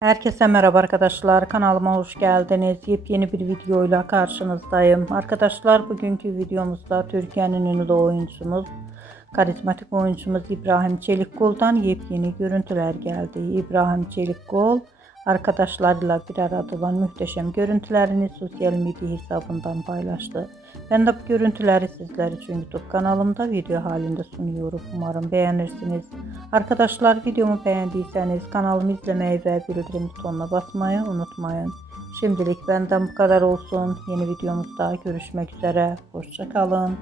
Herkese merhaba arkadaşlar. Kanalıma hoş geldiniz. Yepyeni bir videoyla karşınızdayım. Arkadaşlar bugünkü videomuzda Türkiye'nin ünlü oyuncumuz, karizmatik oyuncumuz İbrahim Çelikkol'dan yepyeni görüntüler geldi. İbrahim Çelikkol arkadaşlarıyla bir arada olan muhteşem görüntülerini sosyal medya hesabından paylaştı. Ben de bu görüntüleri sizler için YouTube kanalımda video halinde sunuyorum. Umarım beğenirsiniz. Arkadaşlar videomu beğendiyseniz kanalımı izlemeyi ve bildirim butonuna basmayı unutmayın. Şimdilik benden bu kadar olsun. Yeni videomuzda görüşmek üzere. Hoşça kalın.